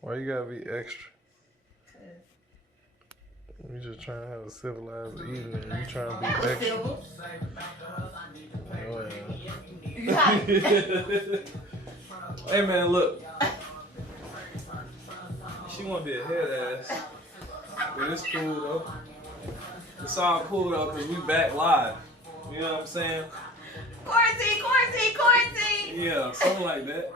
Why you gotta be extra? We just trying to have a civilized evening. You trying to be extra? Oh, yeah. Hey man, look. She wanna be a head ass, but it's cool though. It's all cool though, cause we back live. You know what I'm saying? Quarantine. Yeah, something like that.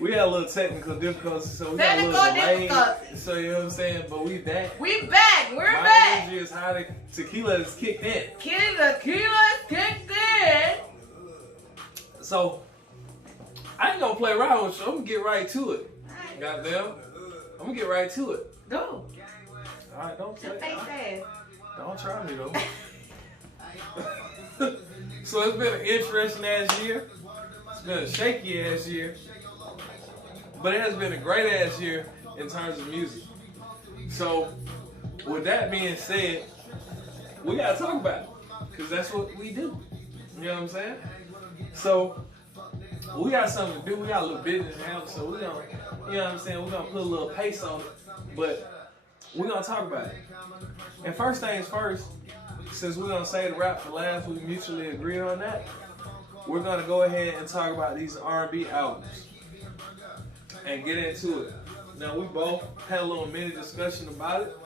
We had a little technical difficulties, so we got a little delay. So you know what I'm saying? But we back. We're back. My energy is high. Tequila is kicked in. Tequila is kicked in. So I ain't gonna play around with you. I'm gonna get right to it. Goddamn. I'm gonna get right to it. Go. Alright, don't play. Don't try me though. So it's been an interesting ass year. It's been a shaky ass year. But it has been a great ass year in terms of music. So with that being said, we gotta talk about it. Cause that's what we do. You know what I'm saying? So we got something to do. We got a little business to handle. So we gonna, you know what I'm saying? We're gonna put a little pace on it. But we're gonna talk about it. And first things first, since we're gonna say the rap for last, we mutually agreed on that. We're gonna go ahead and talk about these R&B albums and get into it. Now we both had a little mini discussion about it.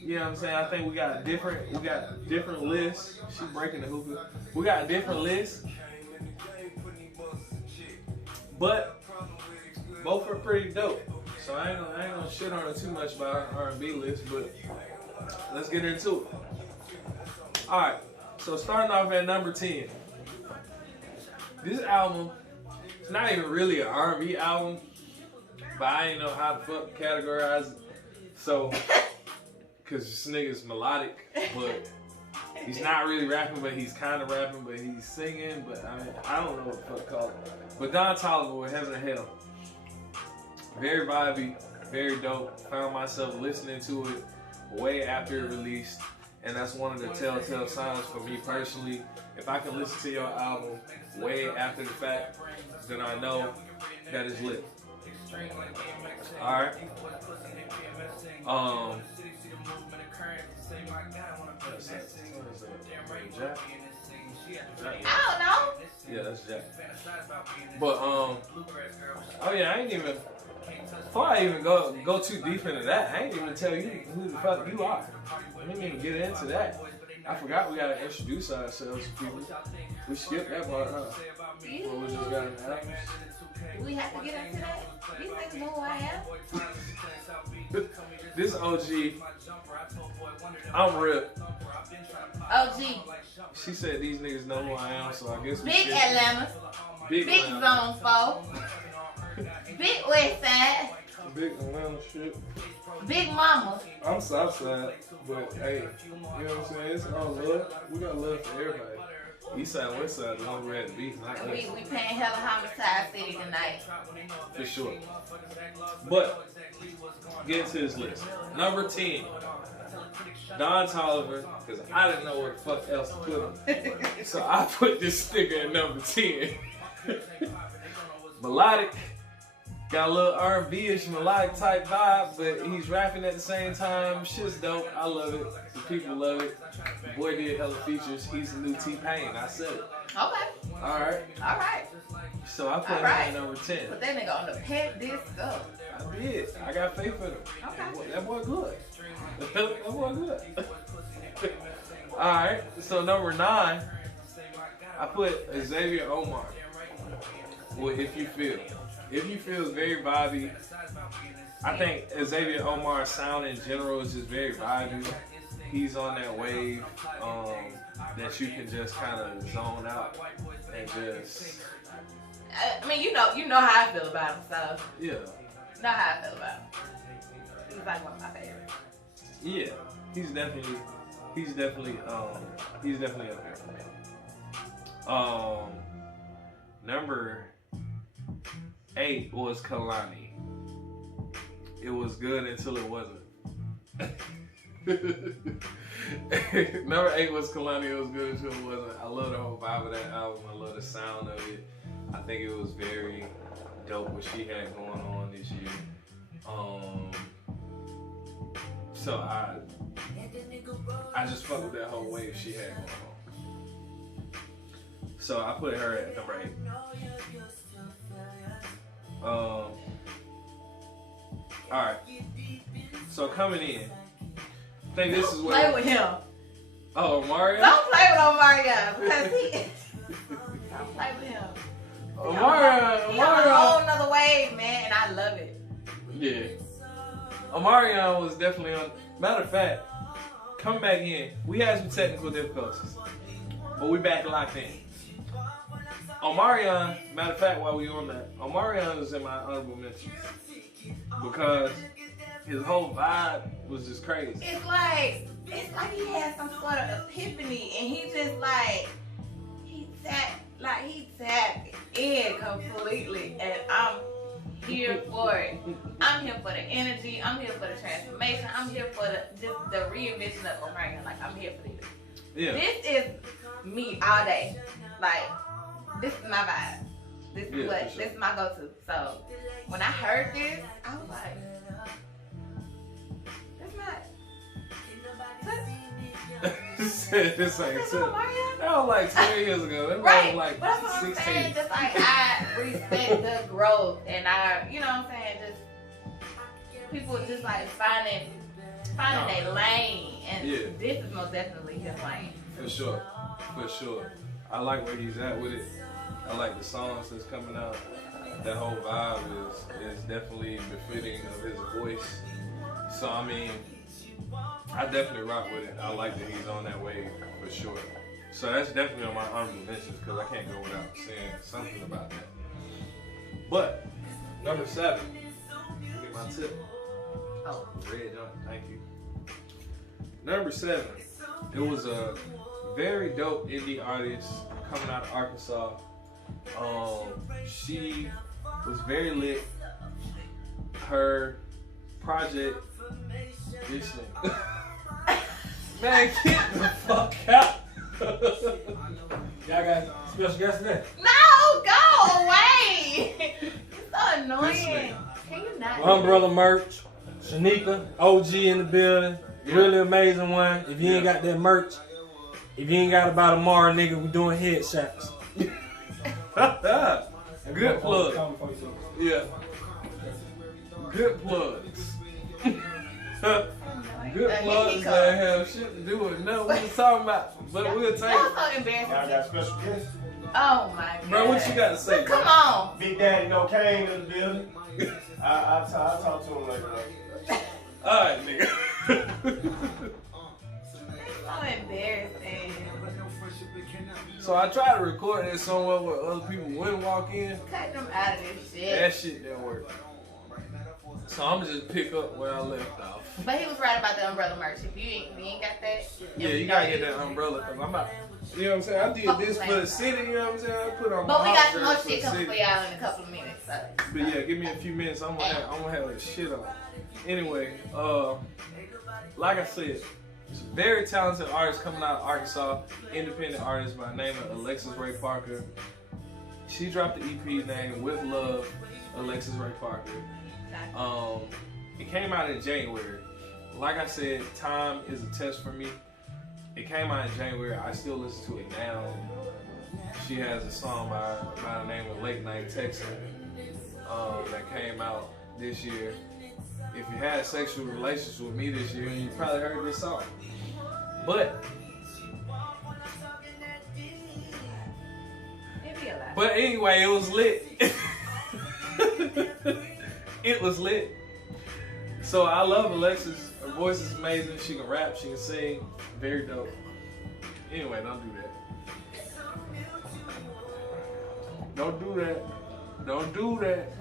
You know what I'm saying? I think we got different lists. She breaking the hookah. We got different lists, but both are pretty dope. So I ain't gonna shit on her too much about our R&B list, but let's get into it. Alright, so starting off at number 10. This album, it's not even really an R&B album, but I ain't know how to fuck categorize it. So, cause this nigga's melodic, but he's not really rapping, but he's kind of rapping, but he's singing, but I don't know what the fuck to call it. But Don Toliver with Heaven and Hell. Very vibey, very dope. Found myself listening to it way after it released, and that's one of the telltale signs for me personally. If I can listen to your album way after the fact, then I know that it's lit. Alright. I don't know. Yeah, that's Jack. But oh yeah, I ain't even. Before I even go too deep into that, I ain't even tell you who the fuck you are. I didn't even get into that. I forgot we gotta introduce ourselves to people. We skipped that part, huh? Well, we just got an album. We have to get into that. These niggas know who I am. This OG, I'm RIP. OG. She said these niggas know who I am, so I guess we Big should. Atlanta. Big Zone 4. Big West Side. Big Atlanta shit. Big Mama. I'm Southside, but hey, you know what I'm saying? It's all love. We got love for everybody. East side, west side, the one who had the beats, not us. We paying hella homicide city tonight. For sure. But, get into this list. Number 10. Don Toliver, because I didn't know where the fuck else to put him. So I put this nigga at number 10. Melodic. Got a little R&B-ish melodic type vibe, but he's rapping at the same time. Shit's dope. I love it. The people love it. The boy did hella features. He's the new T-Pain. I said it. Okay. Alright. So I put him at number 10. Put that nigga on the pet disc up. I did. I got faith in him. Okay. That boy good. That boy good. Alright. So number 9, I put Xavier Omar with If You Feel. If You Feel is very vibey. I think Xavier Omar's sound in general is just very vibey. He's on that wave that you can just kind of zone out and just. I mean, you know how I feel about him, so. Yeah. You know how I feel about him. He's like one of my favorites. Yeah, he's definitely up there for me. Number 8 was Kalani. It was good until it wasn't. Number 8 was Kalani. It was good until it wasn't. I love the whole vibe of that album. I love the sound of it. I think it was very dope what she had going on this year. So I just fuck with that whole wave she had going on. So I put her at number 8. Alright. So coming in, I think this is play what. with him. Oh, Mario? Don't play with Omarion because he. Don't play with him. Omarion. He on a whole nother wave, man, and I love it. Yeah. Omarion was definitely on. Matter of fact, come back in. We had some technical difficulties, but we back locked in. Omarion, matter of fact, while we on that, Omarion is in my honorable mentions because his whole vibe was just crazy. It's like he had some sort of epiphany, and he just like he tapped in completely, and I'm here for it. I'm here for the energy. I'm here for the transformation. I'm here for the reinvention of Omarion. Like, I'm here for this. Yeah. This is me all day. Like, this is my vibe. This is sure. This is my go-to. So when I heard this, I was like, that's not. This ain't tough. That was like 20 years ago. That Right, was like but that's what 16. I'm saying. Just like I respect the growth, and you know what I'm saying. Just people just like finding their lane, and this is most definitely his lane. For sure. I like where he's at with it. I like the songs that's coming out. That whole vibe is definitely befitting of his voice. So I mean, I definitely rock with it. I like that he's on that wave for sure. So that's definitely on my honorable mentions because I can't go without saying something about that. But number 7, get my tip. Oh, Red jump, thank you. Number 7, it was a very dope indie artist coming out of Arkansas. She was very lit. Her project, this thing. Man, get the fuck out. Y'all got special guests today? no, go away! It's so annoying. Can you not? Umbrella merch, Shanika, OG in the building. Really amazing one. If you ain't got that merch, if you ain't got it by tomorrow, nigga, we doing headshots. Good plug. Yeah. Good plugs. Good plugs that have shit to do with nothing we was talking about. But we'll take That it. was so embarrassing. Y'all got special guests? Oh my god. Bro, what you got to say, bro? Come on. Big Daddy No Kane in the building. I talk to him later. Alright, nigga. So embarrassing. So I tried to record it somewhere where other people wouldn't walk in. Cut them out of this shit. That shit didn't work. So I'm gonna just pick up where I left off. But he was right about the umbrella merch. If you ain't got that, Yeah, you gotta get that umbrella because I'm about. You know what I'm saying? I did this for the city. You know what I'm saying? I put on my but we got some more hot shit dress coming for y'all in a couple of minutes. So. But yeah, give me a few minutes. I'm gonna have that shit on. Anyway, like I said, it's a very talented artist coming out of Arkansas, independent artist by the name of Alexis Ray Parker. She dropped the EP named With Love, Alexis Ray Parker. It came out in January. Like I said, time is a test for me. It came out in January. I still listen to it now. She has a song by the name of Late Night Texan that came out this year. If you had sexual relations with me this year, you probably heard this song. But anyway, it was lit. It was lit. So I love Alexis. Her voice is amazing. She can rap. She can sing. Very dope. Anyway, don't do that. Don't do that. Don't do that.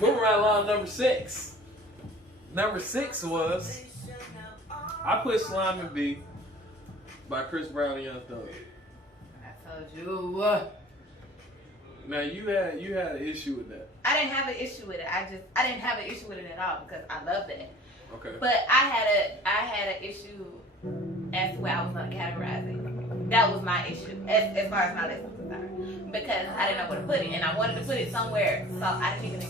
Moving right along, number 6. Number 6 was I put Slime and B by Chris Brown and Young Thug. I told you. Now you had an issue with that. I didn't have an issue with it. I didn't have an issue with it at all because I love that. Okay. But I had an issue as to where I was gonna categorize it. That was my issue as far as my list was concerned, because I didn't know where to put it, and I wanted to put it somewhere, so I didn't even know.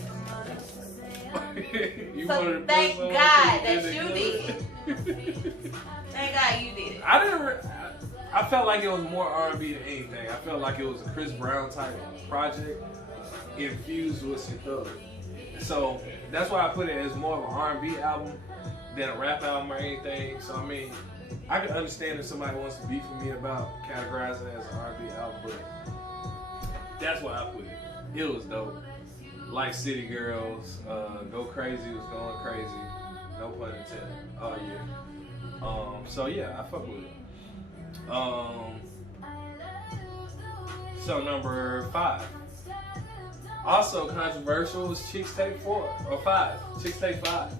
So thank God that you did. Thank God you did it. I felt like it was more R&B than anything. I felt like it was a Chris Brown type project infused with some thug. So that's why I put it as more of an R&B album than a rap album or anything. So I mean, I can understand if somebody wants to beef with me about categorizing it as an R&B album, but that's why I put it. It was dope. Like City Girls, Go Crazy was going crazy. No pun intended. Oh yeah. So yeah, I fuck with it. So number 5. Also controversial was Chicks Take 4 or 5. Chicks Take 5.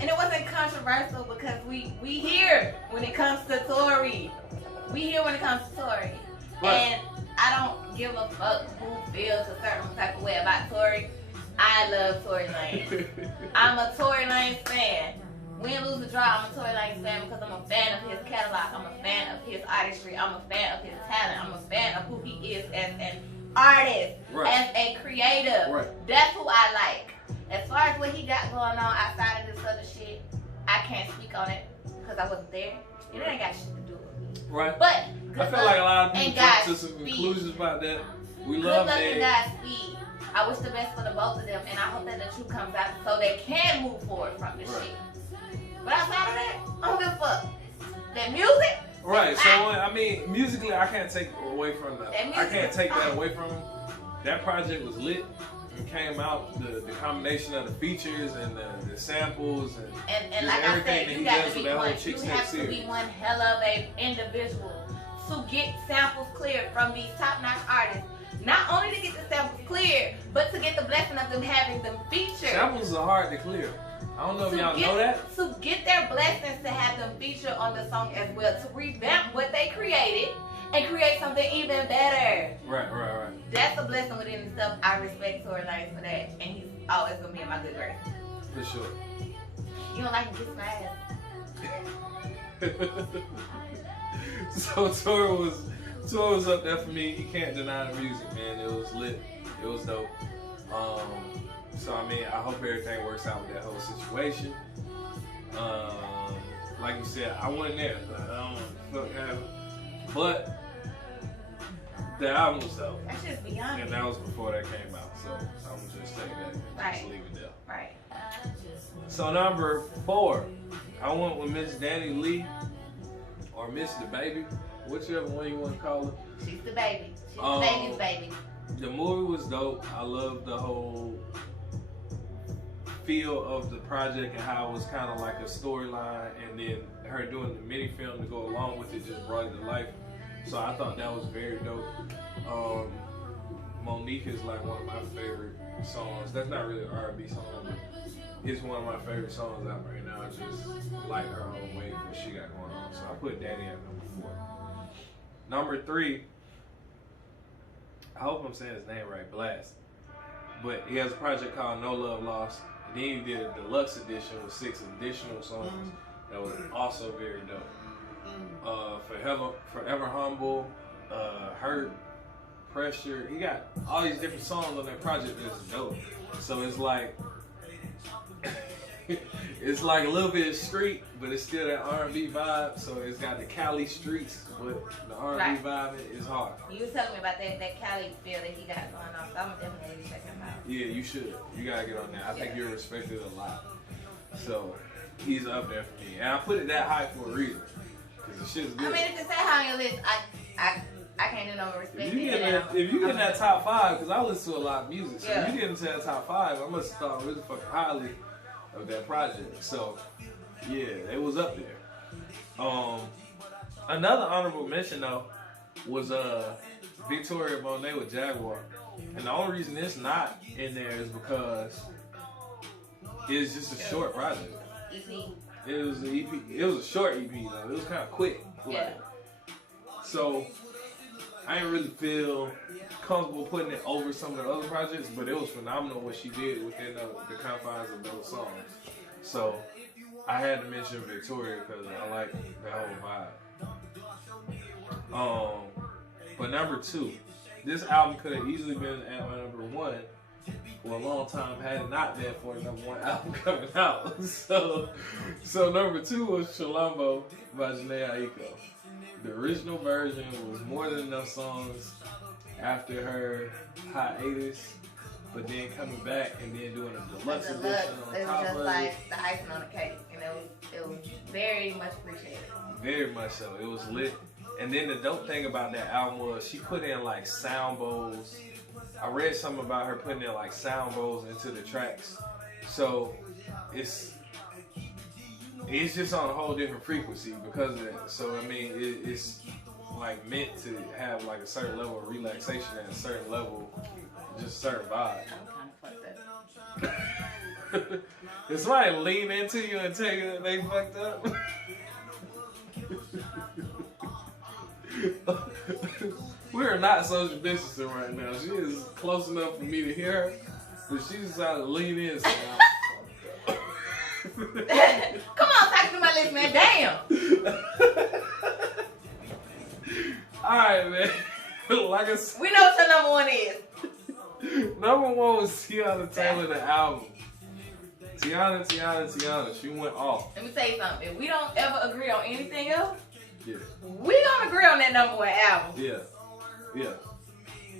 And it wasn't controversial because we here when it comes to Tory. We here when it comes to Tory. Right. And I don't give a fuck who feels a certain type of way about Tory. I love Tory Lanez. I'm a Tory Lanez fan. Win, lose, or draw, I'm a Tory Lanez fan because I'm a fan of his catalog. I'm a fan of his artistry. I'm a fan of his talent. I'm a fan of who he is as an artist, right. as a creative. Right. That's who I like. As far as what he got going on outside of this other shit, I can't speak on it because I wasn't there. It ain't got shit to do with me. Right. But I feel like a lot of people jump to some Godspeed. conclusions about that. We Good love luck and that. Godspeed. I wish the best for the both of them, and I hope that the truth comes out so they can move forward from this Right. shit. But outside of that, I don't give a fuck. That music. Right. So I mean, musically, I can't take away from that. I can't take that away from him. That project was lit. It came out the combination of the features and the samples and And just like I everything said, that you he got does to with be that one. whole You Chicks Take have to series. be one hell of a individual to get samples cleared from these top-notch artists. Not only to get the samples cleared, but to get the blessing of them having them featured. Samples are hard to clear. I don't know if y'all know that. To get their blessings to have them featured on the song as well, to revamp what they created and create something even better. Right. That's a blessing within itself. I respect Tory Lanez for that, and he's always gonna be in my good grace. For sure. You don't like him, kiss my ass. So Tory was up there for me. You can't deny the music, man. It was lit. It was dope. So I mean, I hope everything works out with that whole situation. Like you said, I wasn't there. I don't know what the fuck happened. But the album was dope. That's just beyond And me. that was before that came out. So I'm gonna just take that and Right. just leave it there. Right. So number 4, I went with Miss Danny Lee or Miss the Baby, whichever one you want to call her. She's the baby. She's the baby's baby. The movie was dope. I loved the whole feel of the project and how it was kind of like a storyline, and then her doing the mini film to go along with it just brought it to life. So I thought that was very dope. Monique is like one of my favorite songs. That's not really an R&B song, but it's one of my favorite songs out right now. I just like her own way, what she got going on. So I put Danny at number 4. Number 3, I hope I'm saying his name right, Blast. But he has a project called No Love Lost. And then he did a deluxe edition with 6 additional songs that was also very dope. Forever Humble, Hurt, Pressure. He got all these different songs on that project that's dope. So it's like it's like a little bit of street, but it's still that R&B vibe. So it's got the Cali streets, but the R&B vibe is hard. You was telling me about that Cali feel that he got going on, so I'm definitely check him out. Yeah, you should. You gotta get on that. I think you're respected a lot. So he's up there for me, and I put it that high for a reason, cause the shit's good. I mean, if it's that high on your list, I can't do no respect. If you get in that top 5, because I listen to a lot of music, so if you get into that top 5, I must have thought really fucking highly of that project. So yeah, it was up there. Another honorable mention though was Victoria Monet with Jaguar, and the only reason it's not in there is because it's just a short project. EP. It was an EP. It was a short EP though. It was kind of quick. Yeah. So I didn't really feel comfortable putting it over some of the other projects, but it was phenomenal what she did within the confines of those songs. So I had to mention Victoria because I like that whole vibe. But number 2, this album could have easily been at my number 1 for a long time had it not been for the number 1 album coming out. So number 2 was Chilombo by Jhene Aiko. The original version was more than enough songs after her hiatus, but then coming back and then doing a deluxe edition on it was top just of like it. the icing on the cake, and it was very much appreciated. Very much so. It was lit. And then the dope thing about that album was she put in like sound bowls. I read something about her putting in like sound bowls into the tracks. So it's just on a whole different frequency because of that. So I mean, it's like meant to have like a certain level of relaxation and a certain level, just a certain vibe. I'm kind of fucked up. If somebody lean into you and tell you that they fucked up. We are not social distancing right now. She is close enough for me to hear her, but she decided to lean in. So Come on, talk to my list, man. Damn. Alright, man. Like I said, We know what your number 1 is. number 1 was Teyana Taylor, the album. Teyana. She went off. Let me tell you something. If we don't ever agree on anything else, Yeah. we gonna agree on that number 1 album. Yeah.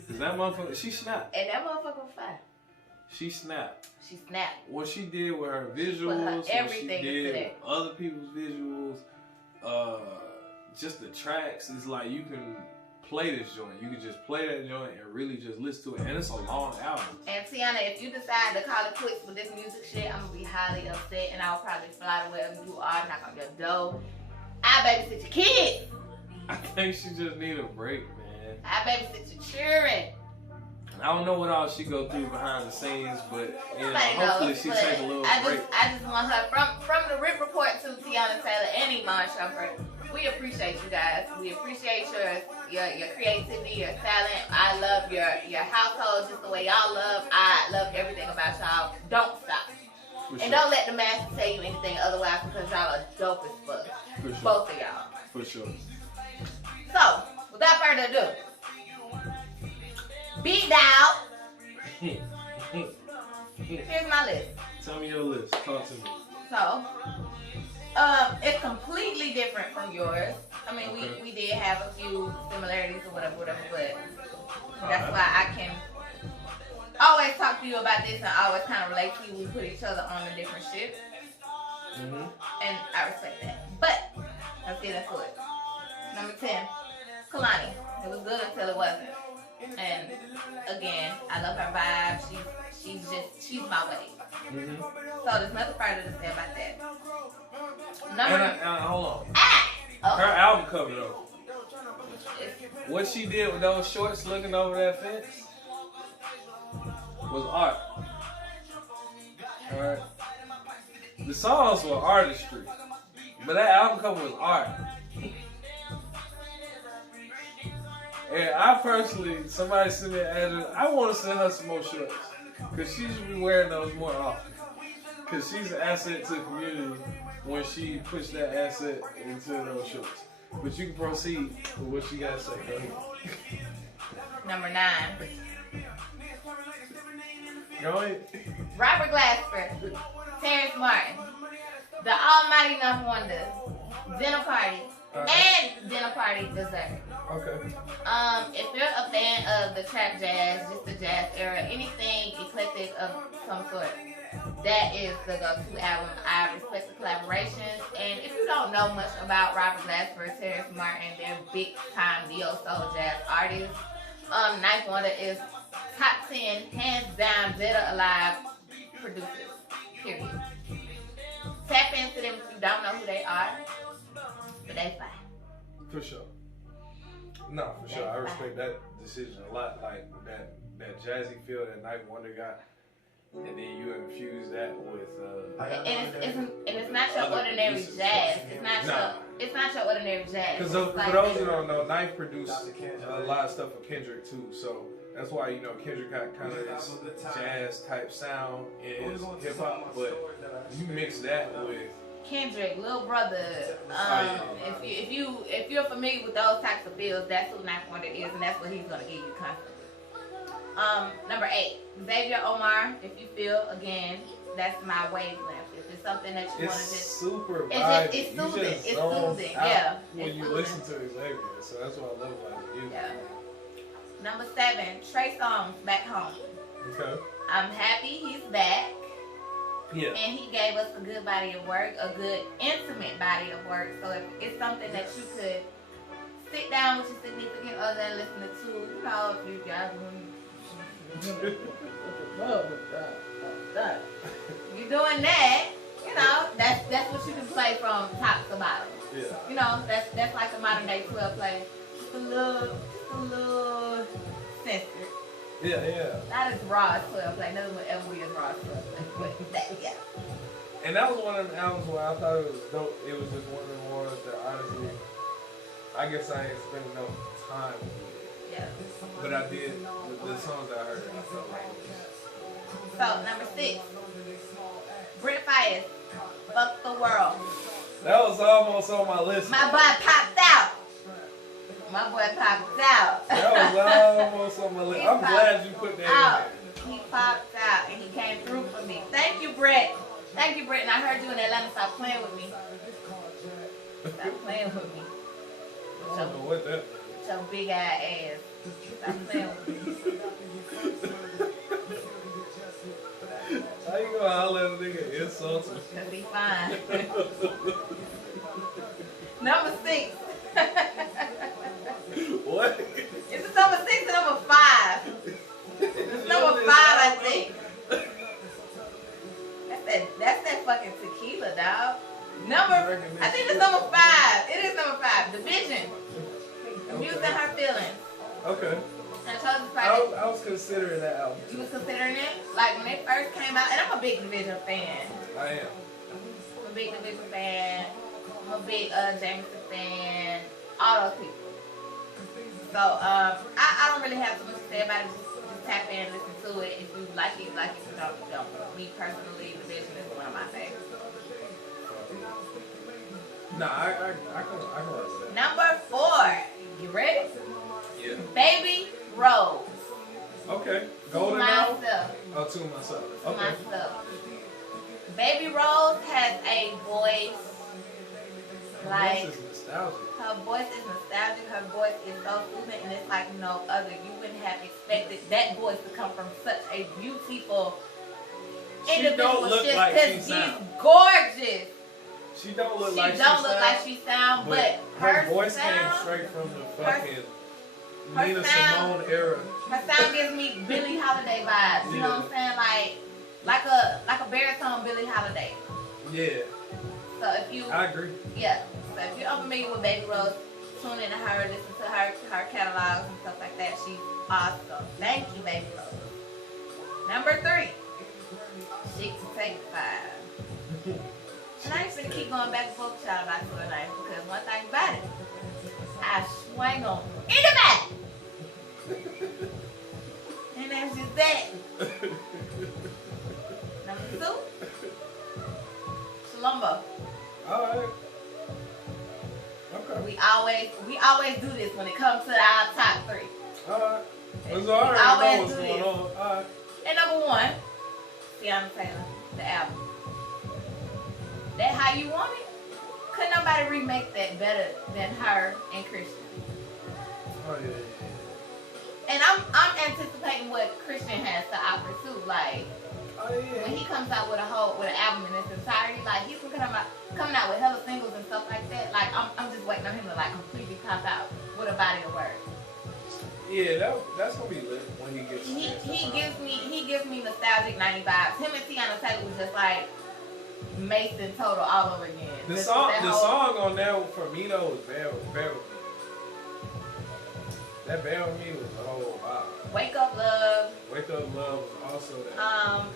Cause that motherfucker, she snapped. And that motherfucker was fire. She snapped. She snapped. What she did with her visuals, With her what she everything did into with other people's visuals, just the tracks, it's like you can play this joint. You can just play that joint and really just listen to it. And it's a long album. And Teyana, if you decide to call it quits with this music shit, I'm gonna be highly upset, and I'll probably fly to wherever you are, knock on your door. I babysit your kids. I think she just need a break, man. I babysit your children. I don't know what all she go through behind the scenes, but you know, Nobody hopefully knows, she but take a little break. I just want her from the RIP report to Teyana Taylor and Iman Shumpert. We appreciate you guys. We appreciate your creativity, your talent. I love your household just the way y'all love. I love everything about y'all. Don't stop. For And sure. don't let the master tell you anything otherwise, because y'all are dope as fuck. For sure. Both of y'all. For sure. So, without further ado, Beat Down. Here's my list. Tell me your list. Talk to me. So, it's completely different from yours. I mean, Okay. we did have a few similarities or whatever, but that's why I can always talk to you about this and always kind of relate to you. We put each other on a different ship, Mm-hmm. and I respect that. But let's get into it. Number 10, Kalani. It was good until it wasn't. And again, I love her vibe. She's my way. Mm-hmm. So there's nothing further to say about that. Hold on. Oh, Her album cover though. it's- What she did with those shorts looking over that fence was art. Alright. The songs were artistry. But that album cover was art. And I personally, somebody sent me an address. I want to send her some more shorts. Because she should be wearing those more often. Because she's an asset to the community when she puts that asset into those shorts. But you can proceed with what you got to say. Go ahead. Number 9, Go ahead. Robert Glasper, Terrence Martin, the Almighty Enough Wonders, Dinner Party, and Dinner Party Dessert. Okay. If you're a fan of the trap jazz, just the jazz era, anything eclectic of some sort, that is the go-to album. I respect the collaborations, and if you don't know much about Robert Glasper, Terrence Martin, they're big-time neo-soul jazz artists. Ninth Wonder is top 10, hands down, dead or alive producers, period. Tap into them if you don't know who they are, but they fine. For sure. No, for sure. I respect that decision a lot. Like that jazzy feel that Night Wonder got, and then you infuse that with. And it's not your ordinary jazz. It's not your ordinary jazz. Because for those who don't know, Knife produced a lot of stuff for Kendrick too. So that's why Kendrick got kind of this jazz type sound in his hip hop, but you mix that with Kendrick, Lil Brother. If you're familiar with those types of feels, that's who Ninth Wonder is, and that's what he's gonna give you constantly. Number 8, Xavier Omar. If you feel, again, that's my wavelength. If it's something that you want to just super it's vibey. it's You soothing. just It's zone soothing. out Yeah. when It's you soothing. listen to Xavier, so that's what I love about you. Yeah. Number 7, Trey Songz, Back Home. Okay. I'm happy he's back. Yeah. And he gave us a good body of work, a good intimate body of work. So if it's something that you could sit down with your significant other and listen to, you know, if you guys you're doing that, you know, that's what you can play from top to bottom. Yeah. You know, that's like a modern day 12 play. Just a little sensitive. Yeah. Not as raw as 12 play. Nothing would ever be as raw as 12 play. But that, yeah. And that was one of them albums where I thought it was dope. It was just one of them ones that honestly, I guess I ain't spent enough time with it. Yeah. But I did. The songs I heard, I felt like it was. So, number 6. Brit Fires, Fuck the World. That was almost on my list. My boy popped out. My boy popped out. That was almost on my list. He I'm popped glad you put that out. in He popped out and he came through for me. Thank you, Brett. Thank you, Brett. And I heard you in Atlanta. Stop playing with me. Stop playing with me. there. I don't know what that means. With your big ass. Stop playing with me. How you gonna holler at a nigga insult him? Cause he fine. Number 6. What? Is it number 6 or number 5? It's number 5, I think. That's that fucking tequila, dog. I think it's number 5. It is number 5. Division. Abusing her feelings. Okay. And Chosen Project. I was considering that album. You was considering it? Like when they first came out, and I'm a big Division fan. I am. I'm a big Division fan. I'm a big Jameson fan. All those people. So I don't really have too much to say about it. Just tap in and listen to it. If you like it, you like it. If you don't, you don't. Me personally, Division is one of my favorites. Nah, I can work with that. Number 4. You ready? Yeah. Baby Rose. Okay. To Golden album? myself. Oh, to myself. To Okay. myself. Baby Rose has a voice like This is nostalgic. her voice is nostalgic. Her voice is so soothing, and it's like no other. You wouldn't have expected that voice to come from such a beautiful She individual. don't look Just like 'cause she she's sound. gorgeous. She don't look She like don't she look sound, like she sound, but her voice sound, came straight from the fucking her Nina sound- Simone era. her sound gives me Billie Holiday vibes. You know what I'm saying? Like a baritone Billie Holiday. Yeah, So if you I agree. Yeah. So if you're unfamiliar with Baby Rose, tune in to her, listen to her catalogs and stuff like that. She's awesome. Thank you, Baby Rose. Number 3. Chic to Take 5. And I ain't gonna keep going back and forth with y'all about it tonight because one thing about it, I swang on in the back. And that's just that. Number 2. Shalombo. Alright. Okay. We always do this when it comes to our top 3. Alright. We So I already always know what's do going this. on. Alright. And number 1, Teyana Taylor, the album. That How You Want It? Could nobody remake that better than her and Christian? Oh yeah. And I'm anticipating what Christian has to offer too. Like Oh yeah. when he comes out with an album in its entirety, like he's coming out with hella singles and stuff like that. Like I'm just waiting on him to like completely pop out with a body of work. Yeah, that's gonna be lit when he gets. He gives me nostalgic 90s vibes. Him and Teyana Taylor was just like Mason Total all over again. The Just song that whole- on there for me though was Bear With Me. That Bear With Me was the whole vibe. Wake Up Love. Wake Up Love was also that.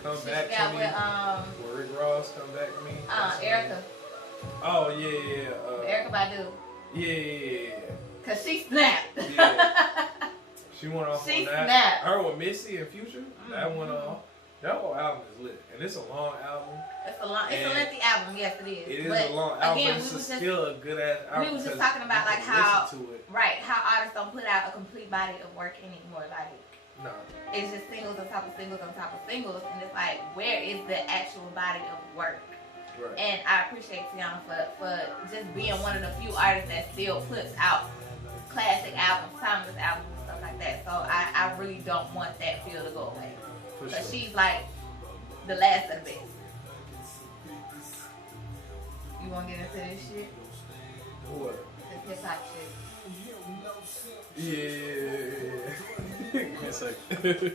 Come She Back got to Me. with Rick Ross, Come Back to Me. Erica. Oh yeah. Erica Badu. Yeah. Cause she snapped. Yeah. She went off She on that. snapped. Her with Missy and Future. That went off. That whole album is lit, and it's a long album. It's a lengthy album, yes it is. It is but a long album, again, but it's still a good ass album. We was just talking about you like can how listen to it. how artists don't put out a complete body of work anymore. Like No. it's just singles on top of singles on top of singles, and it's like, where is the actual body of work? Right. And I appreciate Teyana for just being one of the few artists that still puts out classic albums, timeless albums, and stuff like that. So I really don't want that feel to go away. For Because sure. she's like the last of the best. You want to get into this shit? What? This hip hop shit. Yeah. Give me a second.